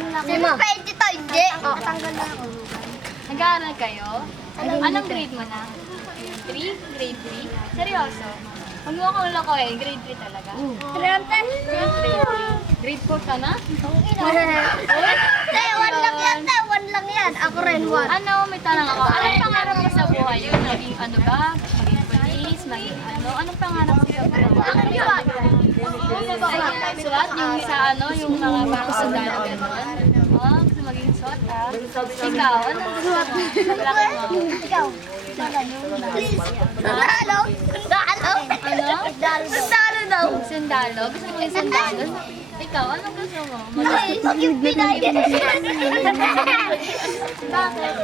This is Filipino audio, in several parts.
Pwede to, hindi. Natanggal na ako. Nag-aaral kayo? Anong grade mo na? 3? Grade 3? Seryoso? Huwag mo akong loko eh. Grade 3 talaga. Grade 3? Grade 4 ka na? one lang yan, one lang yan. Ako rin, one. Ano, may tanong ako. Anong pangarap mo sa buhay? Yun, maging ano ba? Maging police? Maging ano? Anong pangarap mo sa buhay? Ako yun. SWAT? Yung sa ano? Yung mga parang sundalo gano'n? Oh, gusto maging SWAT ha? Ikaw, anong gusto mo? Paglaki mo? Ikaw. Please. Sundalo. Sundalo. Ano? Sundalo daw. Sundalo? Gusto mo yung sundalo? Ikaw, anong gusto mo? Maging Pinay. Bakit?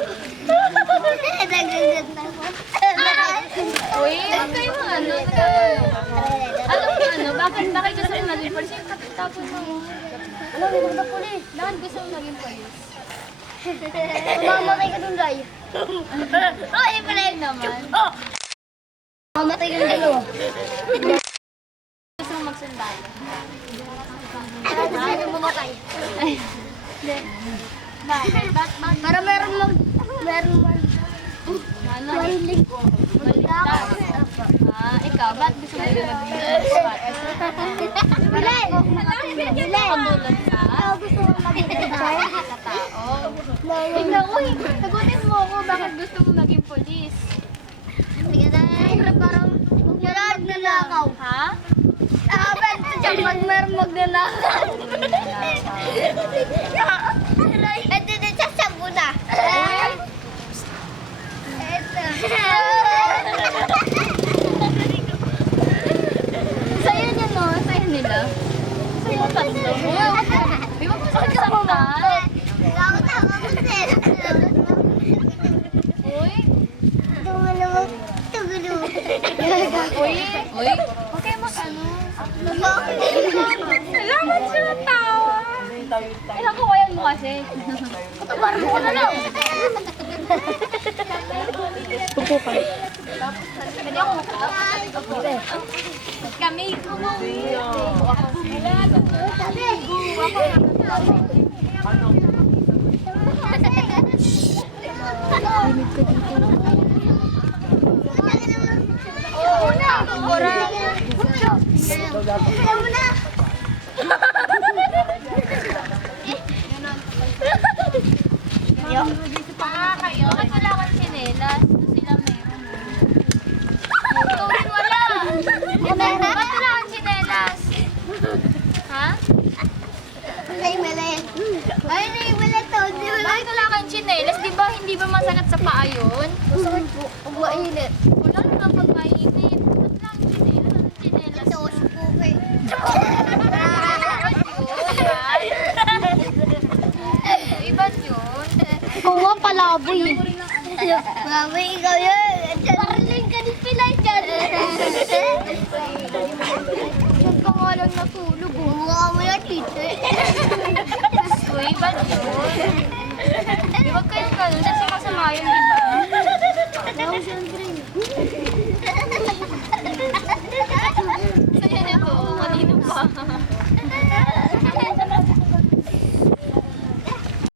Uy, huwag kayo ano, ano, bakit gusto mo maging police? Yung tapos mo. Ano, hindi ko pulis. Bakit gusto mo maging police? Mamatay ka dun, Day. Ay, Hindi naman. mamatay ka dun, dalawa. Gusto mo magsundalo? Ay, bumatay. Ay, hindi. Bakit? Para meron Ano? mahilig. Maligtas. Ikaw, ba't gusto mo maging SWAT? Bilen! Bilen! Tulong ka? Gusto mo maging Sa tao? Ikaw, uy, sagutin mo ako, bakit gusto mo maging police? Sige na, parang magnanakaw. Ha? Sabi siya pag meron magnanakaw. Ito din siya sa buna. Sa'yo niya, no? Sa'yo nila? Sa'yo tatlo? Di ba po sa sakta? Uy? Uy? Uy? Okay, mag-ano? Salamat siya na tawa. Ilang kawayan mo kasi? Parang mo na lang. Upo ka. Pwede ako muka? Kami. Bakit wala kang sinelas? Sila meron. Ikaw rin wala. Bakit wala kang sinelas? Ha? Bakit wala kang sinelas? Di ba hindi ba masakit sa paa yun? Mainit. Wala naman pag mainit. Ba't lang sinelas? Anong sinelas? Iba yun. Kung nga palaboy. Palaboy, ikaw yun. Parling ka ni Pilay dyan. Huwag ka nga lang natulog. Mukha mo yan, tite. Uy, ba't yun? Di wag kayong ganun. Kasi masama yun, di ba? Ako siyang green.